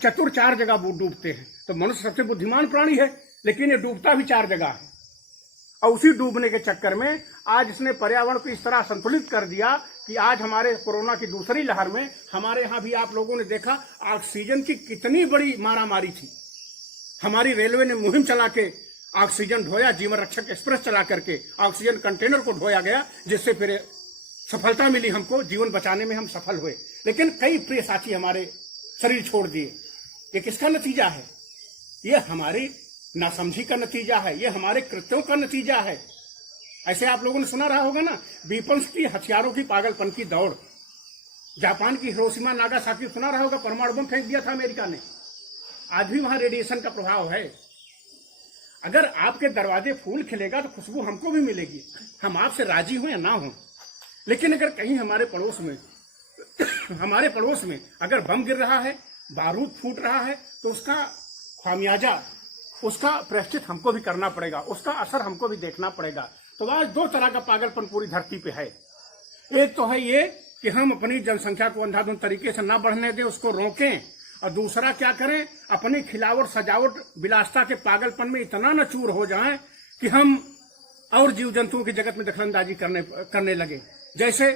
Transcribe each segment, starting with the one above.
चतुर 4 जगह डूबते हैं। तो मनुष्य सबसे बुद्धिमान प्राणी है, लेकिन ये डूबता भी 4 जगह है। और उसी डूबने के चक्कर में आज इसने पर्यावरण को इस तरह संतुलित कर दिया कि आज हमारे कोरोना की दूसरी लहर में हमारे यहाँ भी आप लोगों ने देखा ऑक्सीजन की कितनी बड़ी मारामारी थी। हमारी रेलवे ने मुहिम चला के ऑक्सीजन ढोया, जीवन रक्षक एक्सप्रेस चला करके ऑक्सीजन कंटेनर को ढोया गया, जिससे फिर सफलता मिली हमको, जीवन बचाने में हम सफल हुए। लेकिन कई प्रिय साथी हमारे शरीर छोड़ दिए। ये किसका नतीजा है? ये हमारी नासमझी का नतीजा है, ये हमारे कृत्यों का नतीजा है। ऐसे आप लोगों ने सुना रहा होगा ना, वेपन्स की, हथियारों की पागलपन की दौड़। जापान की हिरोशिमा नागासाकी सुना रहा होगा, परमाणु बम फेंक दिया था अमेरिका ने। आज भी वहां रेडिएशन का प्रभाव है। अगर आपके दरवाजे फूल खिलेगा तो खुशबू हमको भी मिलेगी, हम आपसे राजी हो या ना हो। लेकिन अगर कहीं हमारे पड़ोस में अगर बम गिर रहा है, बारूद फूट रहा है, तो उसका खामियाजा, उसका प्रायश्चित हमको भी करना पड़ेगा, उसका असर हमको भी देखना पड़ेगा। तो आज 2 तरह का पागलपन पूरी धरती पे है। एक तो है ये कि हम अपनी जनसंख्या को अंधाधुंध तरीके से ना बढ़ने दें, उसको रोकें। और दूसरा क्या करें, अपनी खिलावट, सजावट, विलासता के पागलपन में इतना न चूर हो जाएं कि हम और जीव जंतुओं की जगत में दखलंदाजी करने लगे। जैसे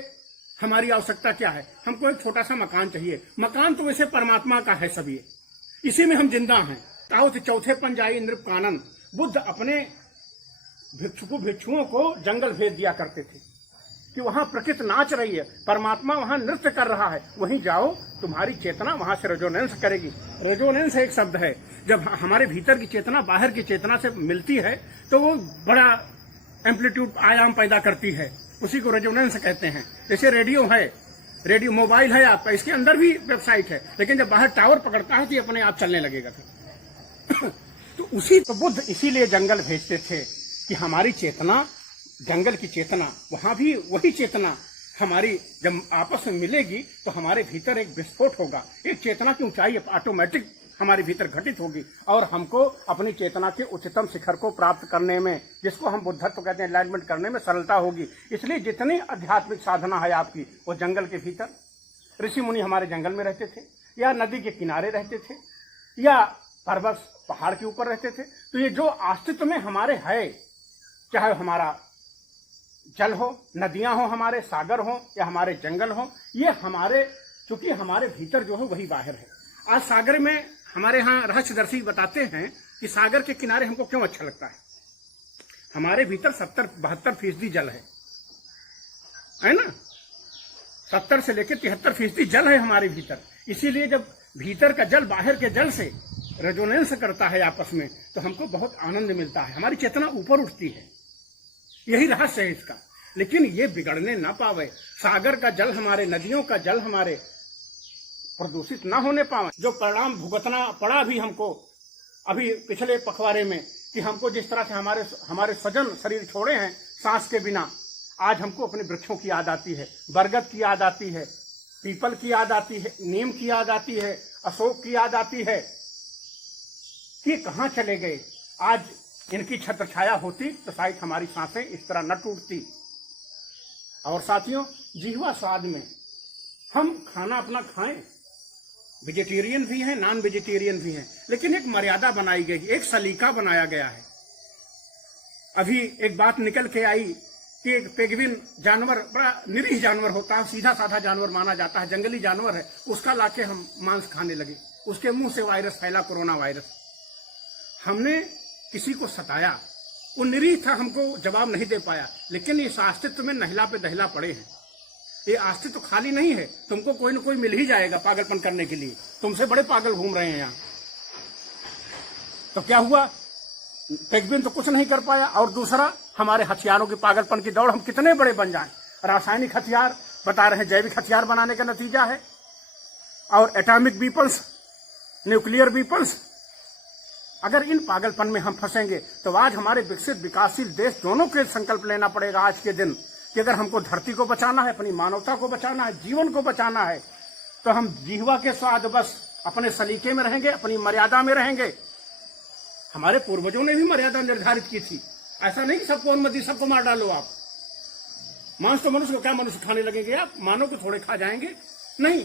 हमारी आवश्यकता क्या है, हमको एक छोटा सा मकान चाहिए। मकान तो वैसे परमात्मा का है, सब ये इसी में हम जिंदा हैं। ताओ चौथे पंजाई नृप कानन, बुद्ध अपने भिक्षुओं को जंगल भेज दिया करते थे कि वहां प्रकृति नाच रही है, परमात्मा वहां नृत्य कर रहा है, वहीं जाओ, तुम्हारी चेतना वहां से रेजोनेंस करेगी। रेजोनेंस एक शब्द है, जब हमारे भीतर की चेतना बाहर की चेतना से मिलती है तो वो बड़ा एम्पलीट्यूड, आयाम पैदा करती है, उसी को रेजोनेंस कहते हैं। जैसे रेडियो है, रेडियो मोबाइल है आपका, इसके अंदर भी वेबसाइट है, लेकिन जब बाहर टावर पकड़ता है तो ये अपने आप चलने लगेगा। तो बुद्ध इसीलिए जंगल भेजते थे कि हमारी चेतना, जंगल की चेतना, वहां भी वही चेतना हमारी जब आपस में मिलेगी तो हमारे भीतर एक विस्फोट होगा, एक चेतना की ऊंचाई ऑटोमेटिक हमारे भीतर घटित होगी और हमको अपनी चेतना के उच्चतम शिखर को प्राप्त करने में, जिसको हम बुद्धत्व कहते हैं, एनलाइटमेंट करने में सरलता होगी। इसलिए जितनी आध्यात्मिक साधना है आपकी, वो जंगल के भीतर। ऋषि मुनि हमारे जंगल में रहते थे, या नदी के किनारे रहते थे, या पर्वत पहाड़ के ऊपर रहते थे। तो ये जो अस्तित्व में हमारे है, चाहे हमारा जल हो, नदियां हो, हमारे सागर हो, या हमारे जंगल हो, ये हमारे, चूंकि हमारे भीतर जो है वही बाहर है। आज सागर में हमारे यहाँ रहस्यदर्शी बताते हैं कि सागर के किनारे हमको क्यों अच्छा लगता है। हमारे भीतर 70-72% जल है ना, 70 से लेकर 73% जल है हमारे भीतर। इसीलिए जब भीतर का जल बाहर के जल से रेजोनेंस करता है आपस में, तो हमको बहुत आनंद मिलता है, हमारी चेतना ऊपर उठती है। यही रहस्य है इसका। लेकिन ये बिगड़ने ना पावे, सागर का जल हमारे, नदियों का जल हमारे प्रदूषित ना होने पावे। जो परिणाम भुगतना पड़ा भी हमको अभी पिछले पखवाड़े में, कि हमको जिस तरह से हमारे स्वजन शरीर छोड़े हैं सांस के बिना, आज हमको अपने वृक्षों की याद आती है, बरगद की याद आती है, पीपल की याद आती है, नीम की याद आती है, अशोक की याद आती है कि कहाँ चले गए। आज इनकी छत्र छाया होती तो शायद हमारी सांसें इस तरह न टूटती। और साथियों, जिह्वा स्वाद में हम खाना अपना खाएं, वेजिटेरियन भी हैं, नॉन वेजिटेरियन भी हैं, लेकिन एक मर्यादा बनाई गई, एक सलीका बनाया गया है। अभी एक बात निकल के आई कि एक पेंगुइन जानवर, बड़ा निरीह जानवर होता है, सीधा साधा जानवर माना जाता है, जंगली जानवर है, उसका लाके हम मांस खाने लगे। उसके मुंह से वायरस फैला, कोरोना वायरस। हमने किसी को सताया, वो निरीह था, हमको जवाब नहीं दे पाया, लेकिन इस अस्तित्व में नहिला पे दहिला पड़े हैं। ये अस्तित्व खाली नहीं है, तुमको कोई न कोई मिल ही जाएगा पागलपन करने के लिए। तुमसे बड़े पागल घूम रहे हैं यहाँ। तो क्या हुआ, पेंगुइन तो कुछ नहीं कर पाया, और दूसरा हमारे हथियारों की पागलपन की दौड़, हम कितने बड़े बन जाएं। रासायनिक हथियार बता रहे हैं, जैविक हथियार बनाने का नतीजा है, और एटॉमिक वीपन्स, न्यूक्लियर वीपन्स। अगर इन पागलपन में हम फंसेंगे तो आज हमारे विकसित विकासशील देश दोनों के संकल्प लेना पड़ेगा आज के दिन, कि अगर हमको धरती को बचाना है, अपनी मानवता को बचाना है, जीवन को बचाना है, तो हम जिह्वा के स्वाद बस अपने सलीके में रहेंगे, अपनी मर्यादा में रहेंगे। हमारे पूर्वजों ने भी मर्यादा निर्धारित की थी। ऐसा नहीं कि सबको अनुमति, सबको मार डालो आप। मांस तो मनुष्य को, क्या मनुष्य खाने लगेंगे आप? मानव को थोड़े खा जाएंगे? नहीं,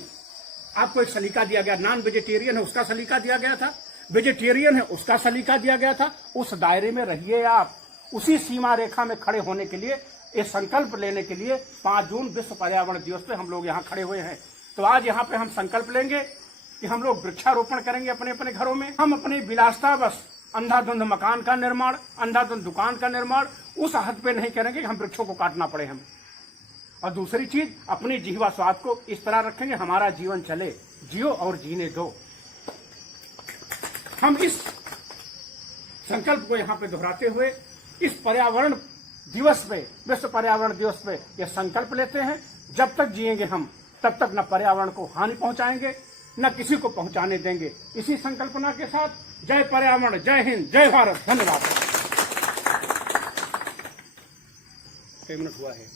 आपको एक सलीका दिया गया, नॉन वेजिटेरियन है उसका सलीका दिया गया था, वेजिटेरियन है उसका सलीका दिया गया था। उस दायरे में रहिए आप, उसी सीमा रेखा में खड़े होने के लिए, ये संकल्प लेने के लिए 5 जून विश्व पर्यावरण दिवस पे हम लोग यहाँ खड़े हुए हैं। तो आज यहाँ पे हम संकल्प लेंगे कि हम लोग वृक्षारोपण करेंगे अपने अपने घरों में। हम अपनी विलासता बस अंधाधुंध मकान का निर्माण, अंधाधुंध दुकान का निर्माण उस हद पे नहीं करेंगे कि हम वृक्षों को काटना पड़े हमें। और दूसरी चीज, अपने जीवा स्वाद को इस तरह रखेंगे हमारा जीवन चले, जियो और जीने दो। हम इस संकल्प को यहाँ पे दोहराते हुए इस पर्यावरण दिवस पे, विश्व पर्यावरण दिवस पे यह संकल्प लेते हैं, जब तक जिएंगे हम तब तक न पर्यावरण को हानि पहुंचाएंगे न किसी को पहुंचाने देंगे। इसी संकल्पना के साथ जय पर्यावरण, जय हिंद, जय भारत। धन्यवाद। 6 मिनट हुआ है।